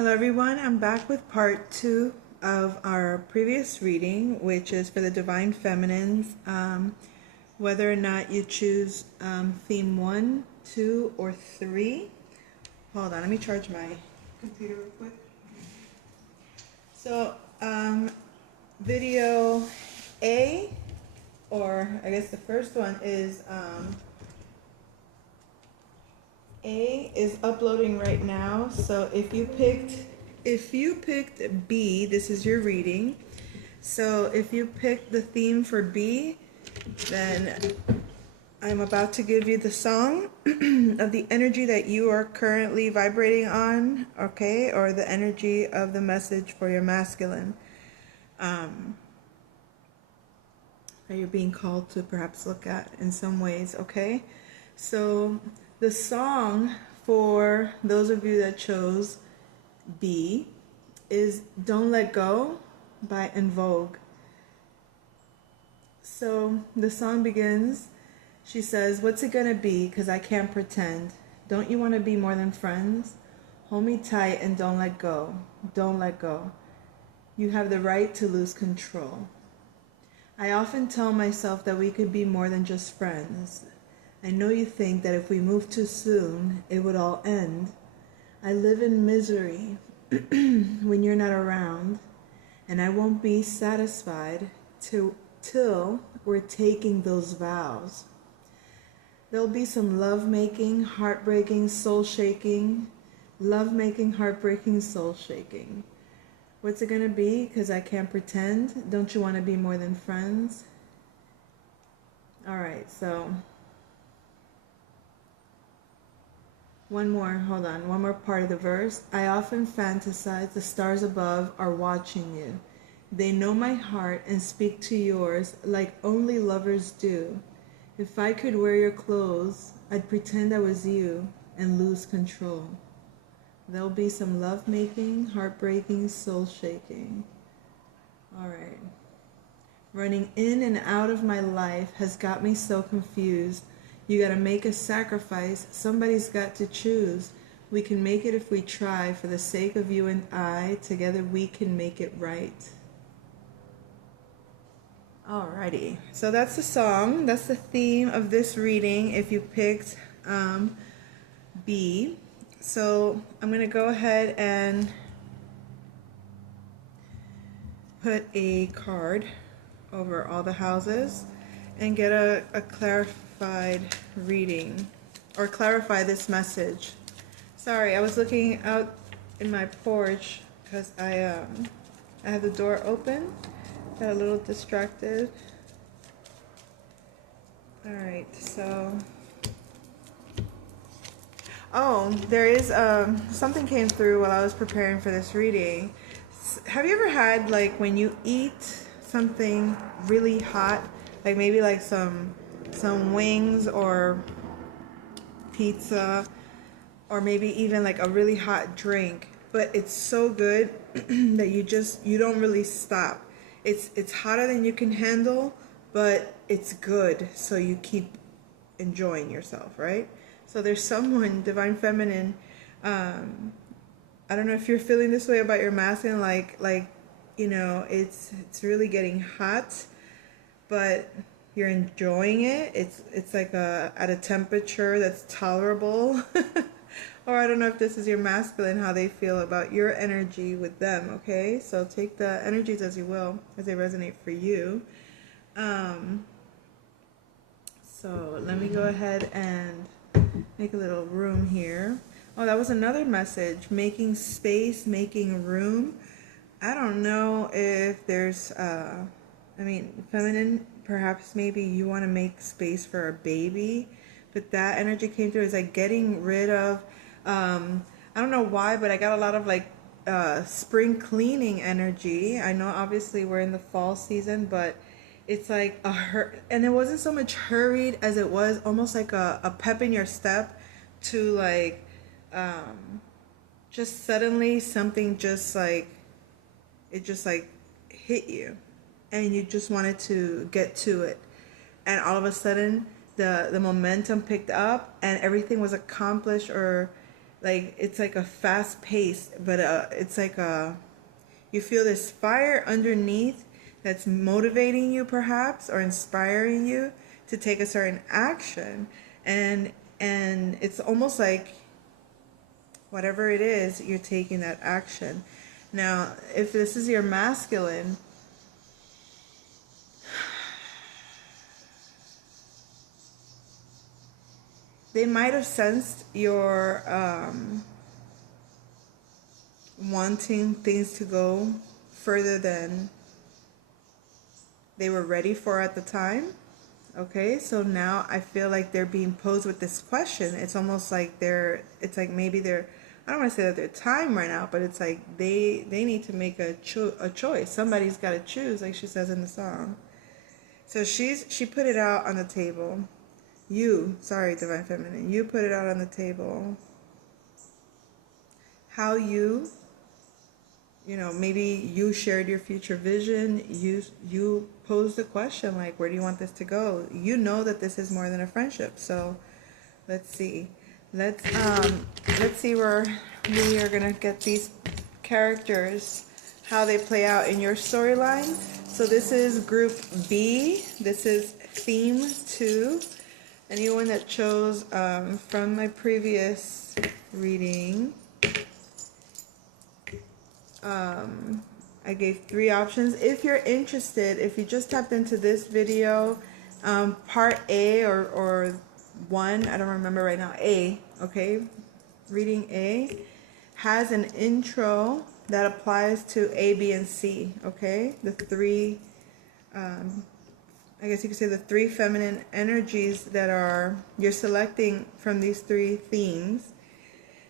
Hello everyone, I'm back with part 2 of our previous reading, which is for the Divine Feminines, whether or not you choose theme 1, 2, or 3. Hold on, let me charge my computer real quick. So, video A, or I guess the first one is A is uploading right now. So if you picked B, this is your reading. So if you picked the theme for B, then I'm about to give you the song of the energy that you are currently vibrating on, okay? Or the energy of the message for your masculine that you're being called to perhaps look at in some ways, okay? So the song for those of you that chose B is Don't Let Go by En Vogue. So the song begins, she says, "What's it gonna be? 'Cause I can't pretend. Don't you want to be more than friends? Hold me tight and don't let go. Don't let go. You have the right to lose control. I often tell myself that we could be more than just friends. I know you think that if we move too soon, it would all end. I live in misery when you're not around, and I won't be satisfied till we're taking those vows. There'll be some love-making, heartbreaking, soul-shaking. Love-making, heartbreaking, soul-shaking. What's it gonna be? 'Cause I can't pretend. Don't you want to be more than friends?" All right, so one more part of the verse. "I often fantasize the stars above are watching you. They know my heart and speak to yours like only lovers do. If I could wear your clothes, I'd pretend I was you and lose control. There'll be some love-making, heartbreaking, soul-shaking." All right. "Running in and out of my life has got me so confused. You gotta make a sacrifice. Somebody's got to choose. We can make it if we try. For the sake of you and I, together we can make it right." Alrighty. So that's the song. That's the theme of this reading if you picked B. So I'm going to go ahead and put a card over all the houses and get a clarified reading, or clarify this message. Sorry, I was looking out in my porch because I have the door open. Got a little distracted. Alright, so there is something came through while I was preparing for this reading. Have you ever had, like, when you eat something really hot, like maybe like some wings or pizza, or maybe even like a really hot drink, but it's so good that you don't really stop. It's hotter than you can handle, but it's good, so you keep enjoying yourself, right? So there's someone, Divine Feminine, I don't know if you're feeling this way about your masculine, like you know, it's really getting hot, but you're enjoying it. It's like at a temperature that's tolerable. Or I don't know if this is your masculine, how they feel about your energy with them, okay? So take the energies as you will, as they resonate for you. So let me go ahead and make a little room here. Oh, that was another message. Making space, making room. I don't know if there's, feminine, perhaps maybe you want to make space for a baby. But that energy came through as like getting rid of, I don't know why, but I got a lot of like spring cleaning energy. I know obviously we're in the fall season, but it's like and it wasn't so much hurried as it was almost like a pep in your step to like just suddenly something just like it just like hit you and you just wanted to get to it, and all of a sudden the momentum picked up and everything was accomplished, or Like it's like a fast pace, but it's like a, you feel this fire underneath that's motivating you perhaps, or inspiring you to take a certain action. And it's almost like whatever it is, you're taking that action. Now, if this is your masculine, they might have sensed your wanting things to go further than they were ready for at the time. Okay, so now I feel like they're being posed with this question. It's almost like it's like maybe they're, I don't want to say that their time ran out, but it's like they need to make a choice. Somebody's got to choose, like she says in the song. So she put it out on the table. Sorry, Divine Feminine, you put it out on the table. How maybe you shared your future vision. You posed the question, like, where do you want this to go? You know that this is more than a friendship. So let's see. Let's see where we are gonna get these characters, how they play out in your storyline. So this is group B. This is theme 2. Anyone that chose from my previous reading, I gave 3 options. If you're interested, if you just tapped into this video, part A or 1, I don't remember right now, A, okay? Reading A has an intro that applies to A, B, and C, okay? The 3, I guess you could say the 3 feminine energies that you're selecting from these 3 themes.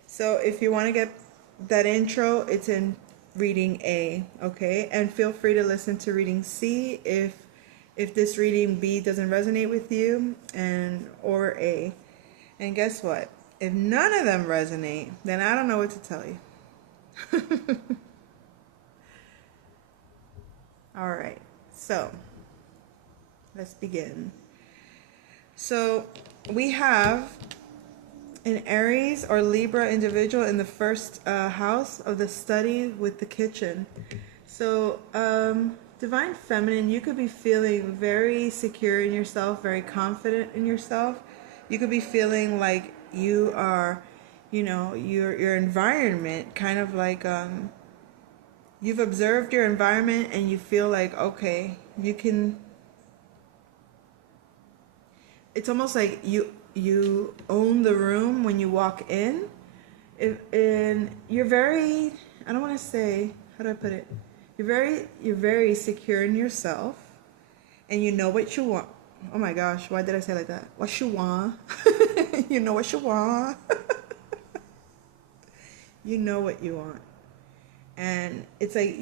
So if you want to get that intro, it's in reading A, okay? And feel free to listen to reading C if this reading B doesn't resonate with you, or A. And guess what? If none of them resonate, then I don't know what to tell you. All right, so let's begin. So we have an Aries or Libra individual in the first house of the study with the kitchen. So Divine Feminine, you could be feeling very secure in yourself, very confident in yourself. You could be feeling like you are, your environment, kind of like you've observed your environment and you feel like, okay, you can, it's almost like you own the room when you walk in. And you're very, I don't want to say, how do I put it? You're very secure in yourself, and you know what you want. Oh my gosh, why did I say it like that? What you want. You know what you want. You know what you want. And it's like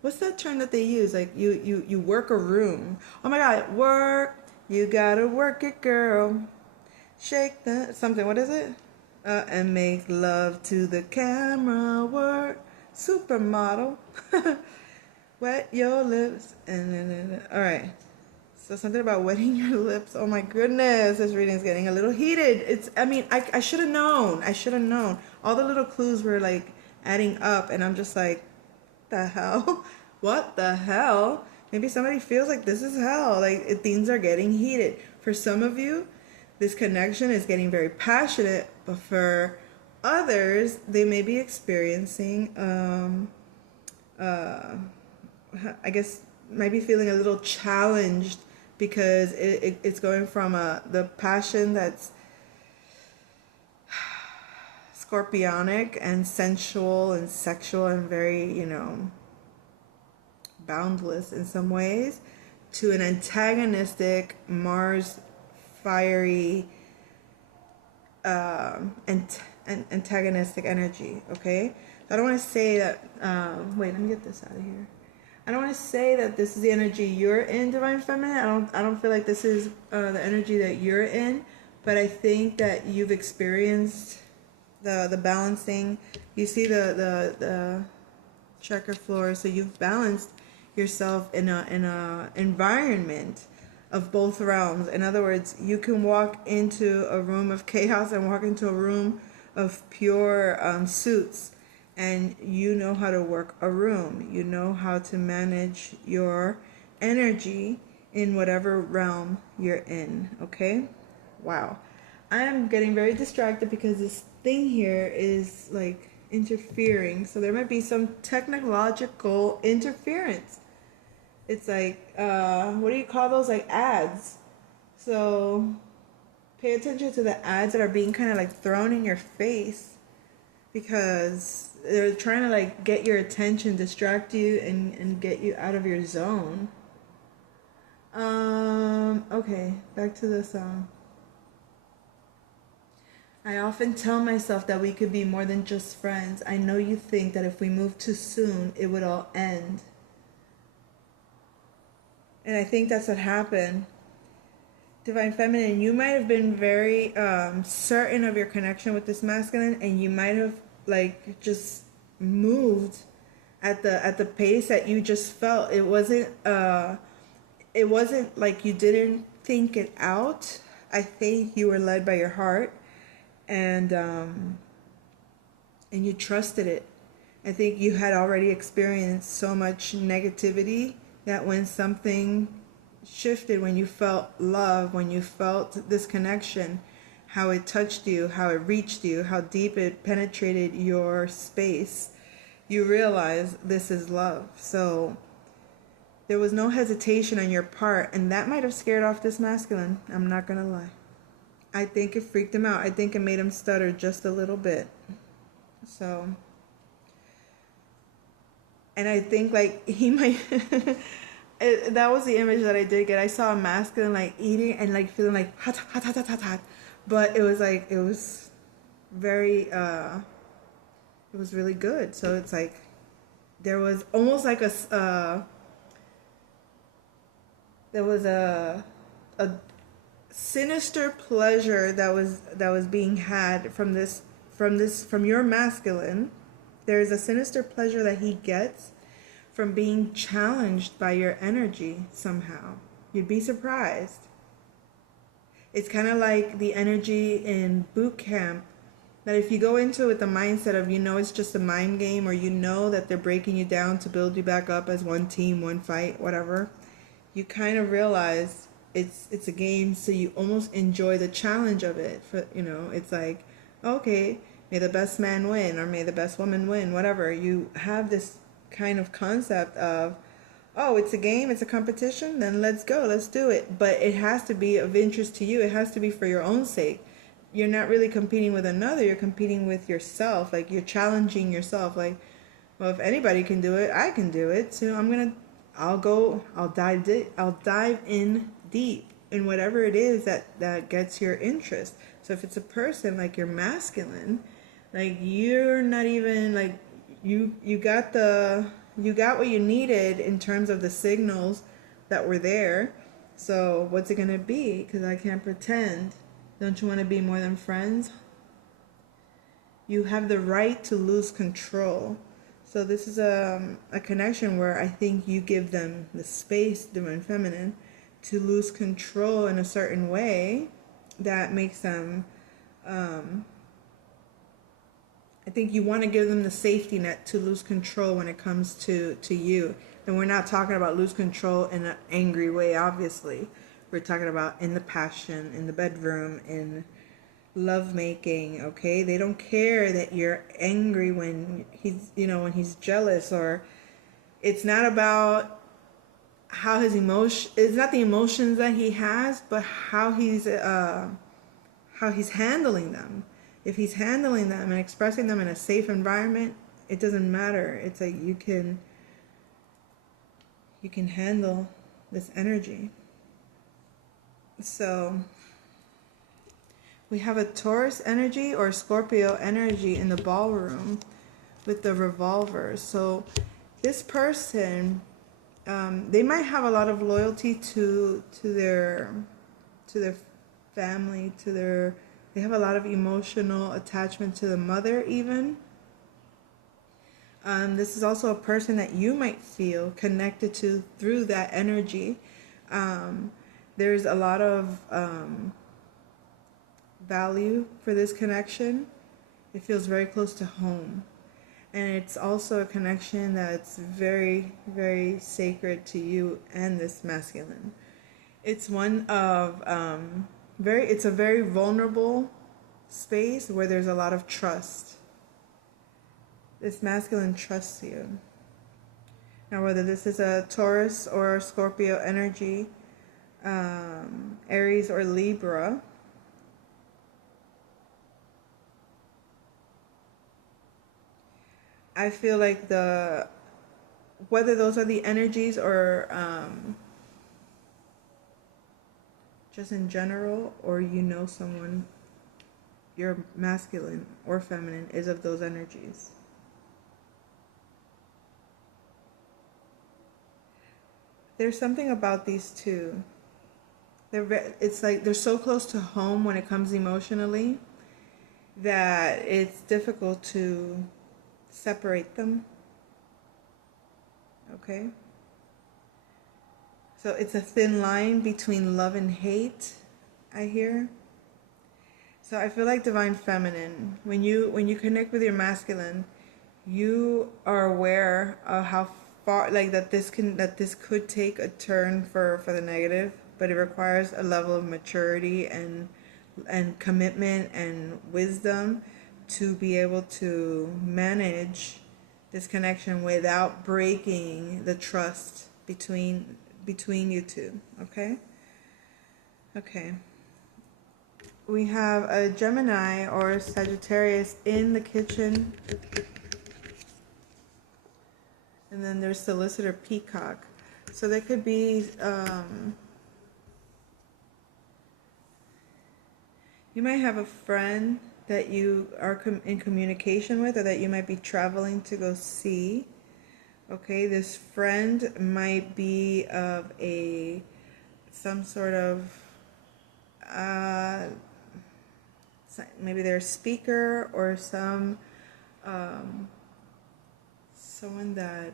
what's that term that they use? Like you work a room. Oh my God, work. You gotta work it, girl. Shake that something. What is it? And make love to the camera. Work. Supermodel. Wet your lips. And all right. So something about wetting your lips. Oh my goodness, this reading is getting a little heated. I should have known. I should have known. All the little clues were like adding up, and I'm just like, the hell? What the hell? Maybe somebody feels like this is hell. Like things are getting heated. For some of you, this connection is getting very passionate, but for others, they may be experiencing, I guess, might be feeling a little challenged because it's going from the passion that's scorpionic and sensual and sexual and very, boundless in some ways, to an antagonistic Mars fiery antagonistic energy. Okay, I don't want to say that wait, let me get this out of here. I don't want to say that this is the energy you're in, Divine Feminine. I don't feel like this is the energy that you're in, but I think that you've experienced the balancing. You see the checker floor, so you've balanced yourself in a environment of both realms. In other words, you can walk into a room of chaos and walk into a room of pure suits, and you know how to work a room. You know how to manage your energy in whatever realm you're in. Okay? Wow. I am getting very distracted because this thing here is like interfering. So there might be some technological interference. It's like, what do you call those? Like ads. So pay attention to the ads that are being kind of like thrown in your face, because they're trying to like get your attention, distract you, and get you out of your zone. Okay, back to the song. I often tell myself that we could be more than just friends. I know you think that if we move too soon, it would all end. And I think that's what happened. Divine Feminine, you might have been very certain of your connection with this masculine, and you might have like just moved at the pace that you just felt. It wasn't like you didn't think it out. I think you were led by your heart, and you trusted it. I think you had already experienced so much negativity that when something shifted, when you felt love, when you felt this connection, how it touched you, how it reached you, how deep it penetrated your space, you realize this is love. So there was no hesitation on your part, and that might have scared off this masculine. I'm not gonna lie. I think it freaked him out. I think it made him stutter just a little bit. So, and I think like he might that was the image that I did get. I saw a masculine like eating and like feeling like hot hot hot hot hot hot, but it was like it was very it was really good. So it's like there was almost like there was a sinister pleasure that was being had from your masculine. There's a sinister pleasure that he gets from being challenged by your energy somehow. You'd be surprised. It's kind of like the energy in boot camp, that if you go into it with the mindset of, you know, it's just a mind game, or you know that they're breaking you down to build you back up as one team, one fight, whatever, you kind of realize it's a game, so you almost enjoy the challenge of it. For, you know, it's like, okay, may the best man win, or may the best woman win, whatever. You have this kind of concept of, oh, it's a game, it's a competition, then let's go, let's do it. But it has to be of interest to you. It has to be for your own sake. You're not really competing with another, you're competing with yourself. Like, you're challenging yourself. Like, well, if anybody can do it, I can do it. So I'll dive in deep in whatever it is that gets your interest. So if it's a person like your masculine, like, you're not even like, you got what you needed in terms of the signals that were there. So what's it gonna be? Because I can't pretend. Don't you want to be more than friends? You have the right to lose control. So this is a connection where I think you give them the space, Divine Feminine, to lose control in a certain way that makes them, I think you want to give them the safety net to lose control when it comes to you. And we're not talking about lose control in an angry way, obviously. We're talking about in the passion, in the bedroom, in lovemaking, okay? They don't care that you're angry when when he's jealous, or it's not about how his emotion, it's not the emotions that he has, but how he's handling them. If he's handling them and expressing them in a safe environment, it doesn't matter. It's like you can handle this energy. So we have a Taurus energy or Scorpio energy in the ballroom with the revolvers. So this person, they might have a lot of loyalty to their family, they have a lot of emotional attachment to the mother even. This is also a person that you might feel connected to through that energy. There's a lot of value for this connection. It feels very close to home. And it's also a connection that's very, very sacred to you and this masculine. It's one of it's a very vulnerable space where there's a lot of trust. This masculine trusts you. Now, whether this is a Taurus or Scorpio energy, Aries or Libra, I feel like whether those are the energies or just in general, or someone, your masculine or feminine is of those energies. There's something about these two. It's like they're so close to home when it comes emotionally that it's difficult to separate them. Okay? So it's a thin line between love and hate, I hear. So I feel like divine feminine, when you connect with your masculine, you are aware of how far, like, that this could take a turn for the negative, but it requires a level of maturity and commitment and wisdom to be able to manage this connection without breaking the trust between you two. Okay. We have a Gemini or Sagittarius in the kitchen. And then there's Solicitor Peacock. So there could be, you might have a friend that you are in communication with, or that you might be traveling to go see. Okay, this friend might be of some sort of, maybe they're a speaker or someone that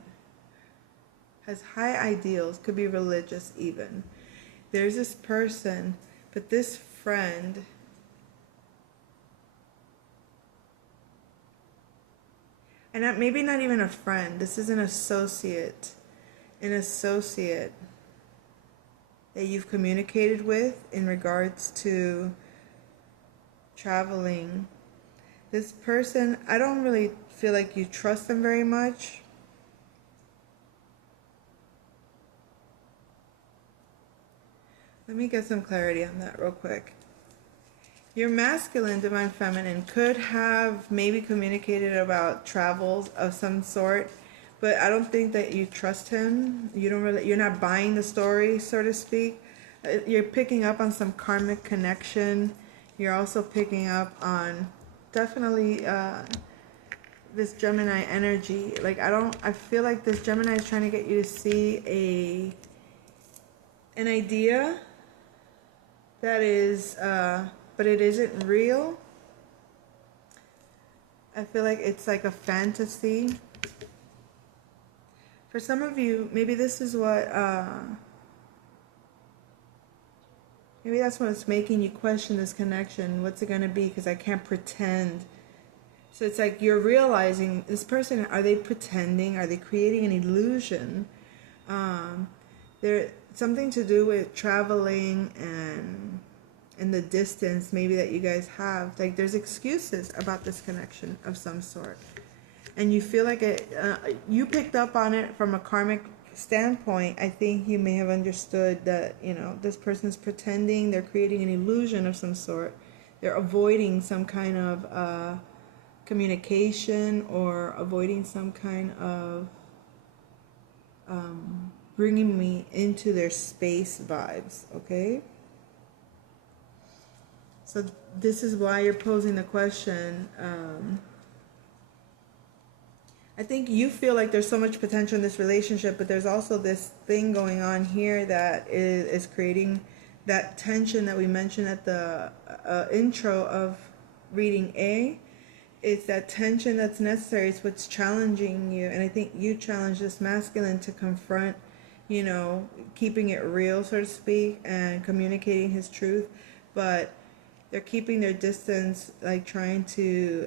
has high ideals, could be religious even. There's this person, but this friend and maybe not even a friend, this is an associate that you've communicated with in regards to traveling. This person, I don't really feel like you trust them very much. Let me get some clarity on that real quick. Your masculine, divine feminine, could have maybe communicated about travels of some sort, but I don't think that you trust him. You're not buying the story, so to speak. You're picking up on some karmic connection. You're also picking up on definitely this Gemini energy. Like, I feel like this Gemini is trying to get you to see an idea that is, but it isn't real. I feel like it's like a fantasy. For some of you, maybe this is what, maybe that's what's making you question this connection. What's it going to be? Because I can't pretend. So it's like you're realizing, this person, are they pretending? Are they creating an illusion? There's something to do with traveling and the distance maybe that you guys have. Like, there's excuses about this connection of some sort. And you feel like you picked up on it from a karmic standpoint. I think you may have understood that, this person's pretending, they're creating an illusion of some sort. They're avoiding some kind of communication, or avoiding some kind of bringing me into their space vibes, okay? So this is why you're posing the question. I think you feel like there's so much potential in this relationship, but there's also this thing going on here that is creating that tension that we mentioned at the intro of reading A. It's that tension that's necessary. It's what's challenging you. And I think you challenge this masculine to confront, keeping it real, so to speak, and communicating his truth. But they're keeping their distance, like trying to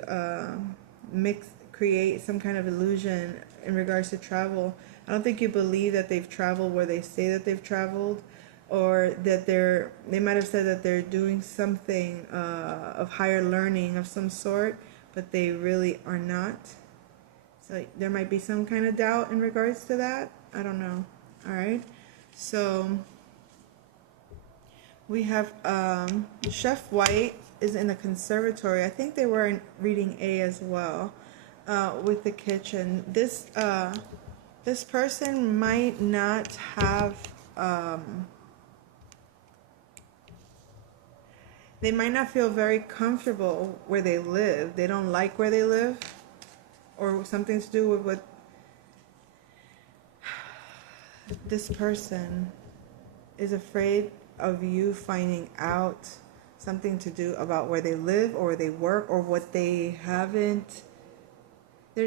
create some kind of illusion in regards to travel. I don't think you believe that they've traveled where they say that they've traveled, or that they might have said that they're doing something of higher learning of some sort, but they really are not. So there might be some kind of doubt in regards to that. I don't know. All right. So we have Chef White is in the conservatory. I think they were in reading A as well, with the kitchen. This person might not have. They might not feel very comfortable where they live. They don't like where they live, or something to do with what this person is afraid of you finding out something to do about where they live or where they work or what they haven't. They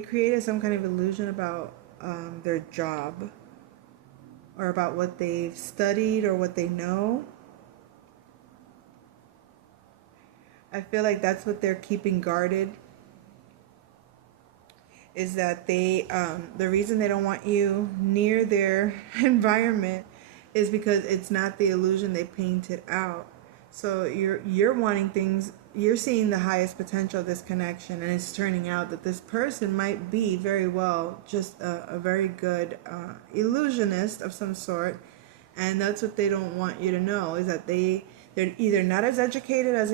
created some kind of illusion about their job, or about what they've studied or what they know. I feel like that's what they're keeping guarded, is that the reason they don't want you near their environment is because it's not the illusion they painted out. So you're wanting things, you're seeing the highest potential of this connection, and it's turning out that this person might be very well just a very good illusionist of some sort, and that's what they don't want you to know, is that they're either not as educated as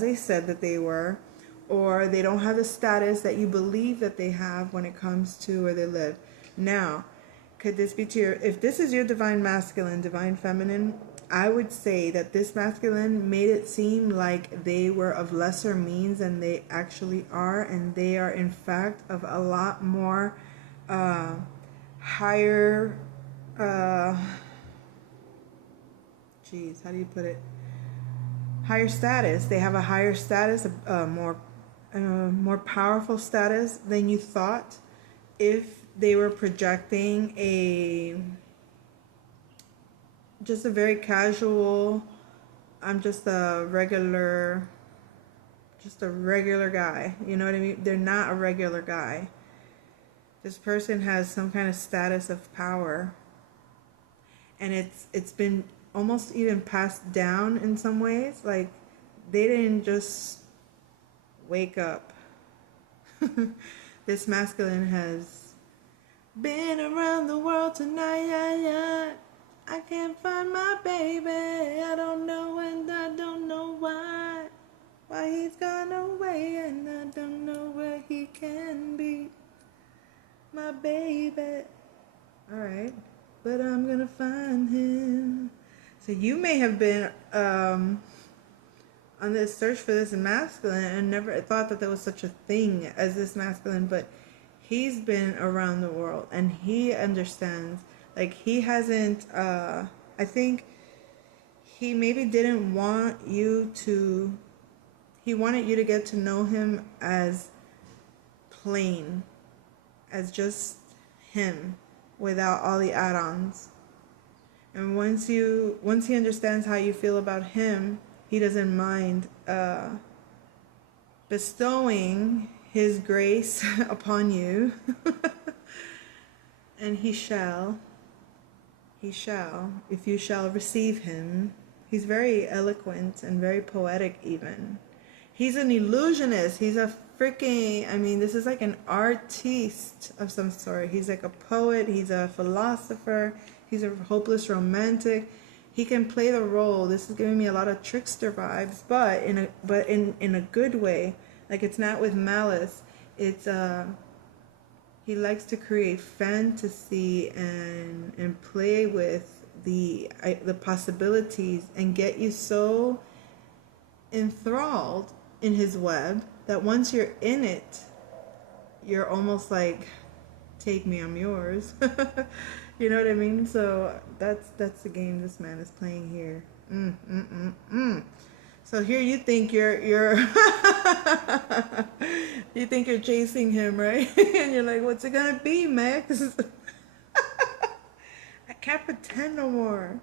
they said that they were, or they don't have the status that you believe that they have when it comes to where they live. Now, could this be if this is your divine masculine, divine feminine, I would say that this masculine made it seem like they were of lesser means than they actually are, and they are in fact of a lot more higher, how do you put it? Higher status. They have a higher status, more powerful status than you thought, if they were projecting just a very casual, I'm just a regular guy. You know what I mean? They're not a regular guy. This person has some kind of status of power, and it's been almost even passed down in some ways. Like, they didn't just wake up. This masculine has been around the world tonight. I can't find my baby. I don't know, and I don't know why he's gone away, and I don't know where he can be, my baby. All right, but I'm gonna find him. So you may have been on this search for this masculine and never thought that there was such a thing as this masculine, but he's been around the world and he understands. Like, he hasn't, I think he maybe didn't want you to, he wanted you to get to know him as plain, as just him, without all the add-ons. And once he understands how you feel about him, he doesn't mind bestowing his grace upon you. And he shall, if you shall receive him. He's very eloquent and very poetic even. He's an illusionist. He's a freaking, I mean, this is like an artiste of some sort. He's like a poet. He's a philosopher. He's a hopeless romantic. He can play the role. This is giving me a lot of trickster vibes, but in a good way. Like, it's not with malice. It's he likes to create fantasy and play with the possibilities and get you so enthralled in his web that once you're in it, you're almost like, take me, I'm yours. You know what I mean? So that's the game this man is playing here. So here you think you're you think you're chasing him, right? And you're like, what's it gonna be, Max? I can't pretend no more.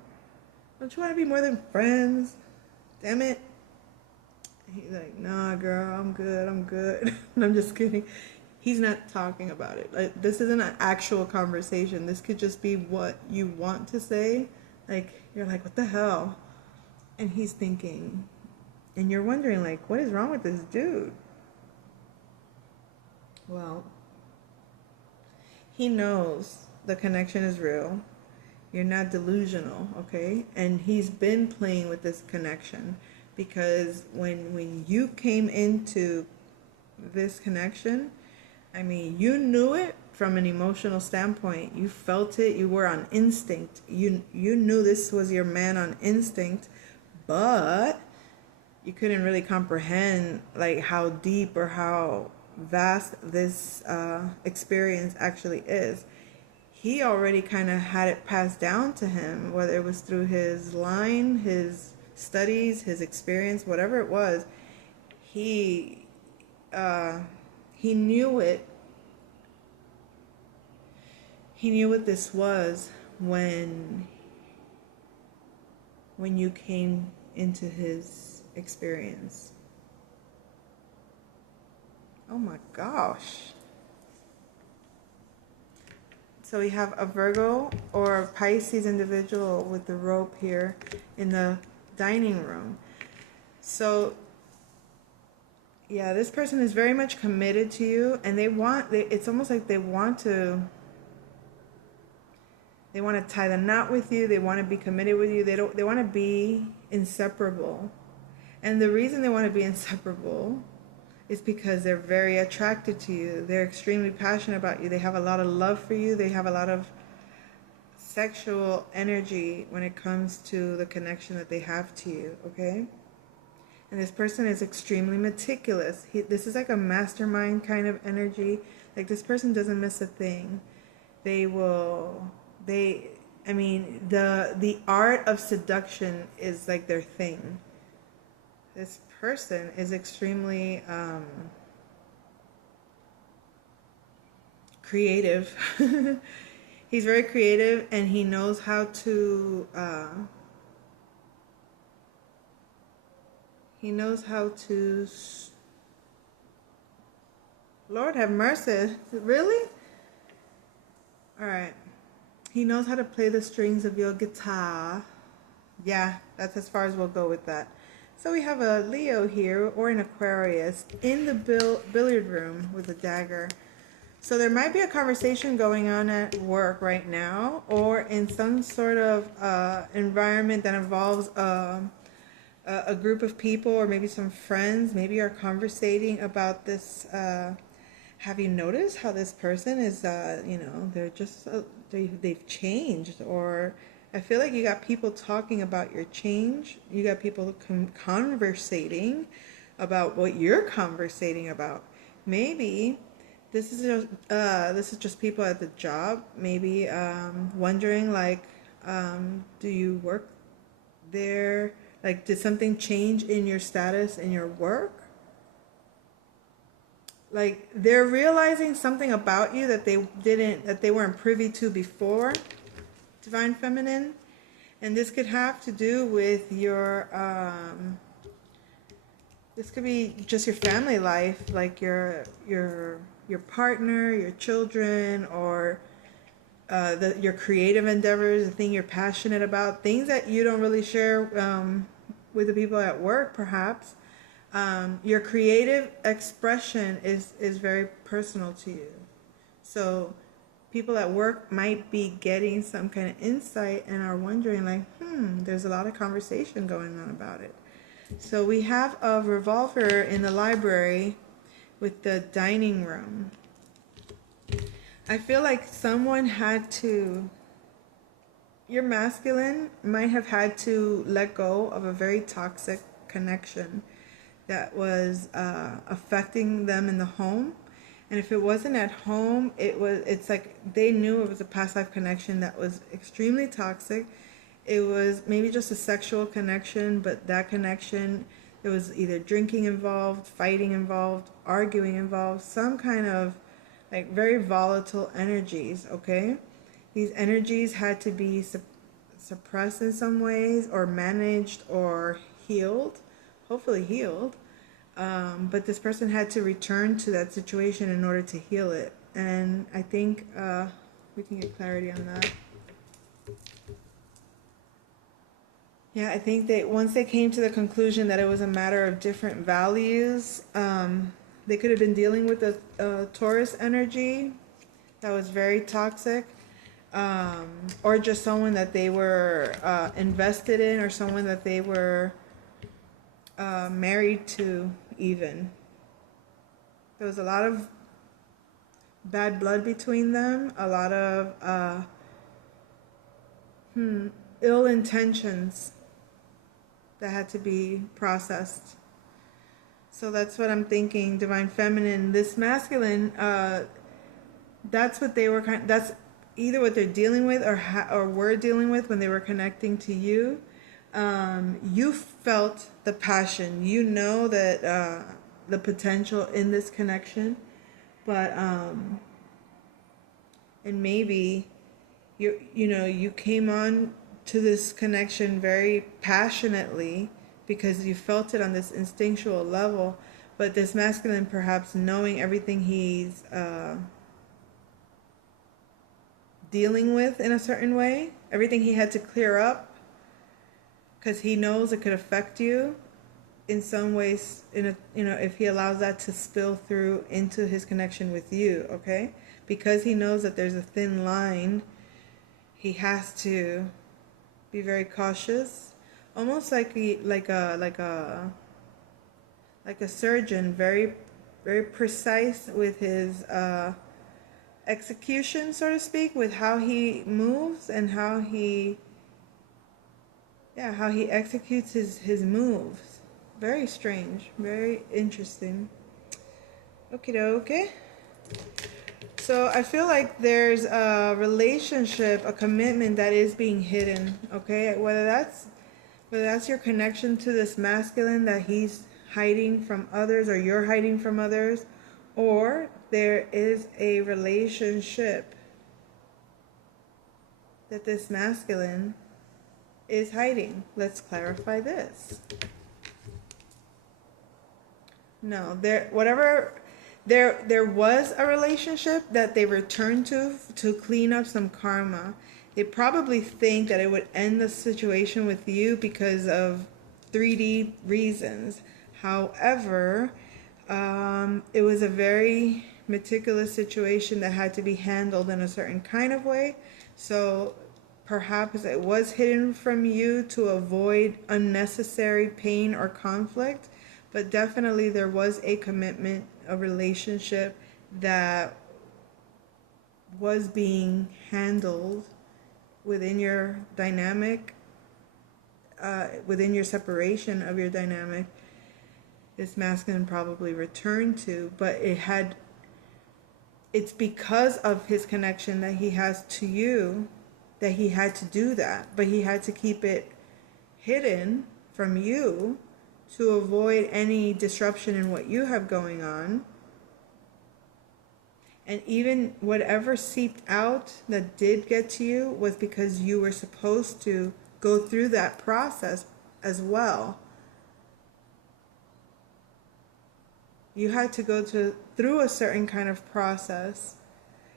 Don't you want to be more than friends? Damn it. He's like, nah, girl, I'm good. I'm good. And I'm just kidding. He's not talking about it. Like, this isn't an actual conversation. This could just be what you want to say. Like, you're like, what the hell? And he's thinking, and you're wondering, like, what is wrong with this dude? Well, he knows the connection is real. You're not delusional, okay? And he's been playing with this connection because when you came into this connection, I mean, you knew it from an emotional standpoint. You felt it. You were on instinct. You knew this was your man on instinct, but you couldn't really comprehend like how deep or how vast this experience actually is. He already kind of had it passed down to him, whether it was through his line, his studies, his experience, whatever it was. He he knew it. He knew what this was when you came into his experience. Oh my gosh. So we have a Virgo or a Pisces individual with the rope here in the dining room. So yeah, this person is very much committed to you, and it's almost like they want to tie the knot with you. They want to be committed with you. They want to be inseparable. And the reason they want to be inseparable is because they're very attracted to you. They're extremely passionate about you. They have a lot of love for you. They have a lot of sexual energy when it comes to the connection that they have to you, okay? And this person is extremely meticulous. This is like a mastermind kind of energy. Like, this person doesn't miss a thing. The art of seduction is like their thing. This person is extremely creative. He's very creative, and he knows how to Lord have mercy. Really? All right. He knows how to play the strings of your guitar. Yeah, that's as far as we'll go with that. So we have a Leo here, or an Aquarius, in the billiard room with a dagger. So there might be a conversation going on at work right now, or in some sort of environment that involves a group of people, or maybe some friends. Maybe you're conversating about this. Have you noticed how this person is, they're just, they've changed? Or I feel like you got people talking about your change. You got people conversating about what you're conversating about. Maybe this is just people at the job, maybe wondering, like, do you work there? Like, did something change in your status in your work? Like, they're realizing something about you that they weren't privy to before, Divine Feminine. And this could have to do with your this could be just your family life, like your partner, your children, or your creative endeavors, the thing you're passionate about, things that you don't really share with the people at work, perhaps. Your creative expression is very personal to you. So people at work might be getting some kind of insight and are wondering, like, there's a lot of conversation going on about it. So we have a revolver in the library with the dining room. I feel like your masculine might have had to let go of a very toxic connection that was affecting them in the home. And if it wasn't at home, it's like they knew it was a past life connection that was extremely toxic. It was maybe just a sexual connection, but that connection, there was either drinking involved, fighting involved, arguing involved, some kind of like very volatile energies, okay? These energies had to be suppressed in some ways, or managed, or healed, hopefully healed. But this person had to return to that situation in order to heal it. And I think we can get clarity on that. Yeah, I think that once they came to the conclusion that it was a matter of different values, they could have been dealing with a Taurus energy that was very toxic, or just someone that they were invested in, or someone that they were married to even. There was a lot of bad blood between them, a lot of ill intentions that had to be processed. So that's what I'm thinking, Divine Feminine. This masculine, that's what they were that's either what they're dealing with, or were dealing with when they were connecting to you. You felt the passion. You know that the potential in this connection, but and maybe you came on to this connection very passionately because you felt it on this instinctual level. But this masculine, perhaps knowing everything he's dealing with in a certain way, everything he had to clear up, because he knows it could affect you in some ways, if he allows that to spill through into his connection with you, okay? Because he knows that there's a thin line, he has to be very cautious, almost like a surgeon, very very precise with his execution, so to speak, with how he moves and how he executes his moves. Very strange, very interesting. Okay. So I feel like there's a relationship, a commitment that is being hidden, okay? Whether that's your connection to this masculine that he's hiding from others, or you're hiding from others, or there is a relationship that this masculine is hiding. Let's clarify this. No, there was a relationship that they returned to clean up some karma. They probably think that it would end the situation with you because of 3D reasons. However, it was a very meticulous situation that had to be handled in a certain kind of way. So perhaps it was hidden from you to avoid unnecessary pain or conflict. But definitely there was a commitment, a relationship that was being handled within your dynamic, within your separation of your dynamic. This masculine probably returned to, but it's because of his connection that he has to you that he had to do that. But he had to keep it hidden from you to avoid any disruption in what you have going on. And even whatever seeped out that did get to you was because you were supposed to go through that process as well. You had to go through a certain kind of process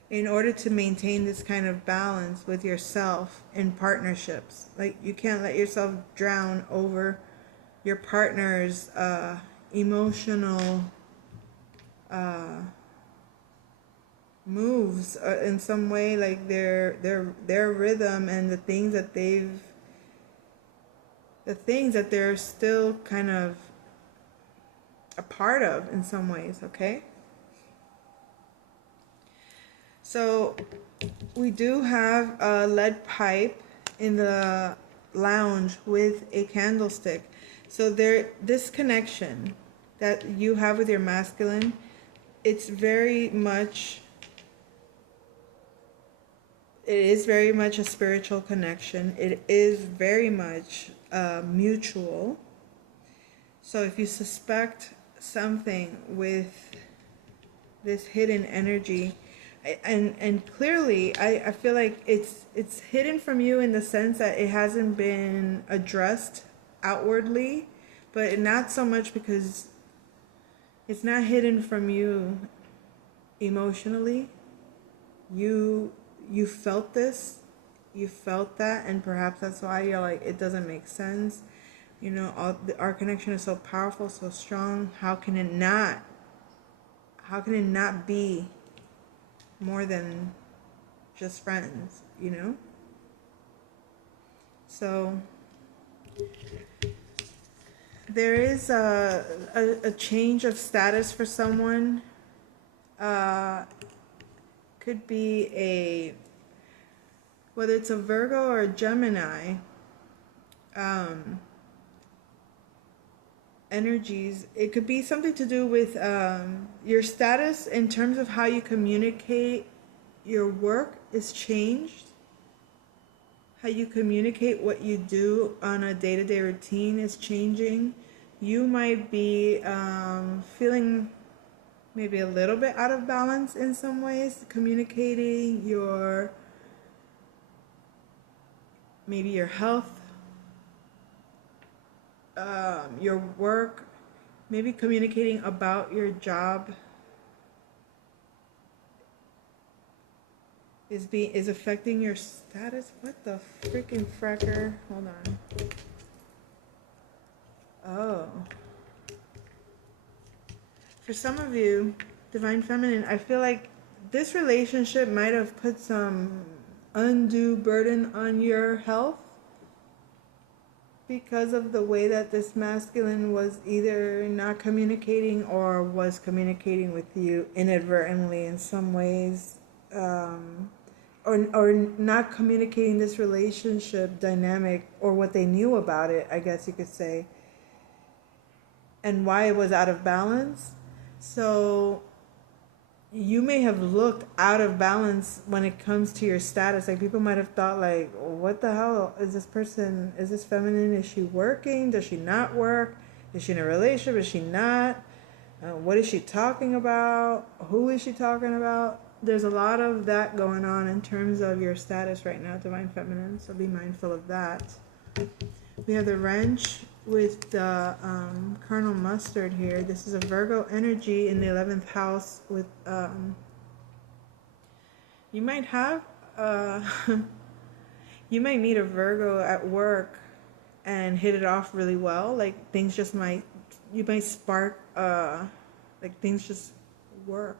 in order to maintain this kind of balance with yourself in partnerships. Like, you can't let yourself drown over your partner's emotional moves in some way, like their rhythm and the things that they're still kind of a part of in some ways, okay? So we do have a lead pipe in the lounge with a candlestick. So this connection that you have with your masculine, it is very much a spiritual connection. It is very much mutual. So if you suspect something with this hidden energy, And clearly I feel like it's hidden from you in the sense that it hasn't been addressed outwardly, but not so much because it's not hidden from you emotionally. You felt this, you felt that, and perhaps that's why you're like, it doesn't make sense. Our connection is so powerful, so strong. How can it not be more than just friends? So there is a change of status for someone. Could be whether it's a Virgo or a Gemini, energies. It could be something to do with your status in terms of how you communicate your work is changed. How you communicate what you do on a day-to-day routine is changing. You might be feeling maybe a little bit out of balance in some ways, communicating maybe your health, your work, maybe communicating about your job is affecting your status. What the freaking fracker? Hold on. Oh. For some of you, Divine Feminine, I feel like this relationship might have put some undue burden on your health because of the way that this masculine was either not communicating or was communicating with you inadvertently in some ways, or not communicating this relationship dynamic or what they knew about it, I guess you could say, and why it was out of balance. So you may have looked out of balance when it comes to your status. Like, people might have thought, like, what the hell is this person? Is this feminine? Is she working? Does she not work? Is she in a relationship? Is she not? What is she talking about? Who is she talking about? There's a lot of that going on in terms of your status right now, Divine Feminine. So be mindful of that. We have the wrench with the Colonel Mustard here. This is a Virgo energy in the 11th house with you might have you might meet a Virgo at work and hit it off really well. Like, things just you might spark like things just work.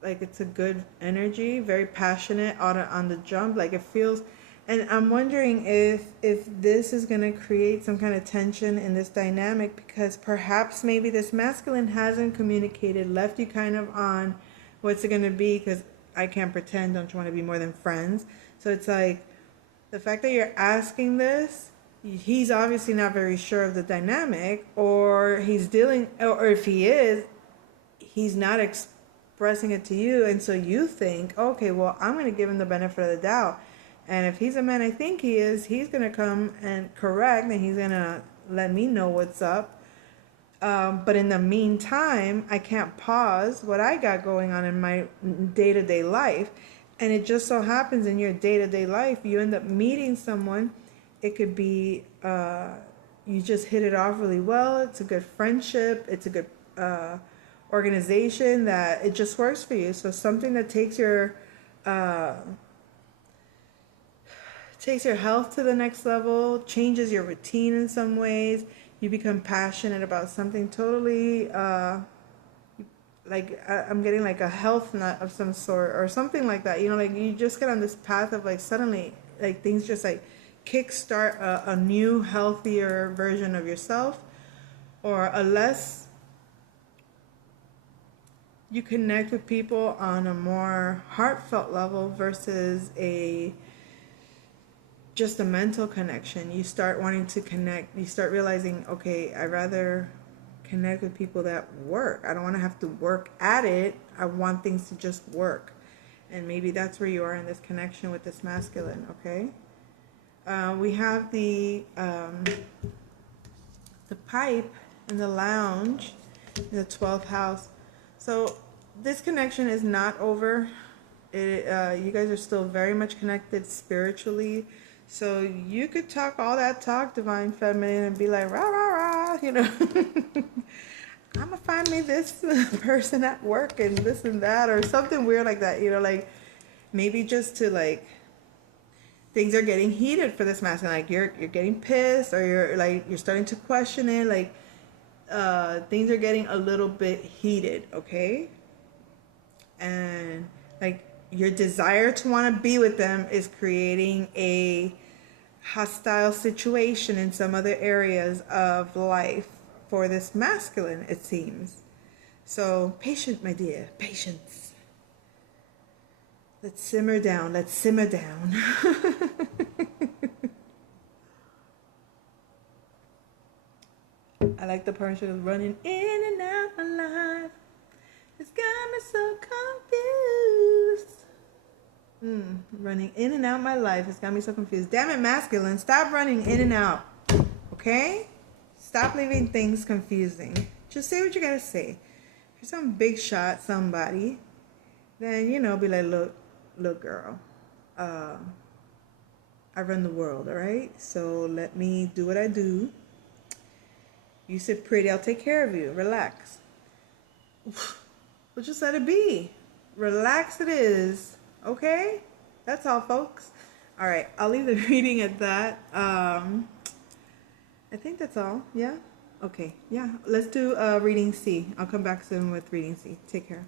Like, it's a good energy, very passionate on the jump. Like, it feels. And I'm wondering if this is going to create some kind of tension in this dynamic, because perhaps maybe this masculine hasn't communicated, left you kind of on what's it going to be, because I can't pretend, don't you want to be more than friends? So it's like, the fact that you're asking this, he's obviously not very sure of the dynamic, or or if he is, he's not expressing it to you. And so you think, okay, well, I'm going to give him the benefit of the doubt. And if he's a man I think he is, he's going to come and correct, and he's going to let me know what's up. But in the meantime, I can't pause what I got going on in my day-to-day life. And it just so happens in your day-to-day life, you end up meeting someone. It could be you just hit it off really well. It's a good friendship. It's a good organization that it just works for you. So something that takes your health to the next level, changes your routine in some ways. You become passionate about something totally, like, I'm getting like a health nut of some sort or something like that. Like, you just get on this path of, like, suddenly, like, things just like kickstart a new, healthier version of yourself, or you connect with people on a more heartfelt level versus just a mental connection. You start wanting to connect. You start realizing, okay, I'd rather connect with people that work. I don't want to have to work at it. I want things to just work. And maybe that's where you are in this connection with this masculine, okay? We have the pipe in the lounge in the 12th house. So this connection is not over. You guys are still very much connected spiritually. So you could talk all that talk, divine feminine, and be like, rah, rah, rah, you know. I'm gonna find me this person at work and this and that, or something weird like that, you know, like maybe just to like, things are getting heated for this masculine, like you're getting pissed, or you're starting to question it, like things are getting a little bit heated, okay? And like your desire to want to be with them is creating a hostile situation in some other areas of life for this masculine, it seems. So patience, my dear, patience. Let's simmer down. Let's simmer down. I like the part she was running in and out my life. It's got me so confused. Running in and out my life. It's got me so confused. Damn it, masculine. Stop running in and out. Okay? Stop leaving things confusing. Just say what you gotta say. If you're some big shot somebody, then, you know, be like, look, girl. I run the world, alright? So let me do what I do. You sit pretty, I'll take care of you. Relax. We'll just let it be. Relax it is. Okay? That's all, folks. Alright, I'll leave the reading at that. I think that's all. Yeah? Okay, yeah. Let's do reading C. I'll come back soon with reading C. Take care.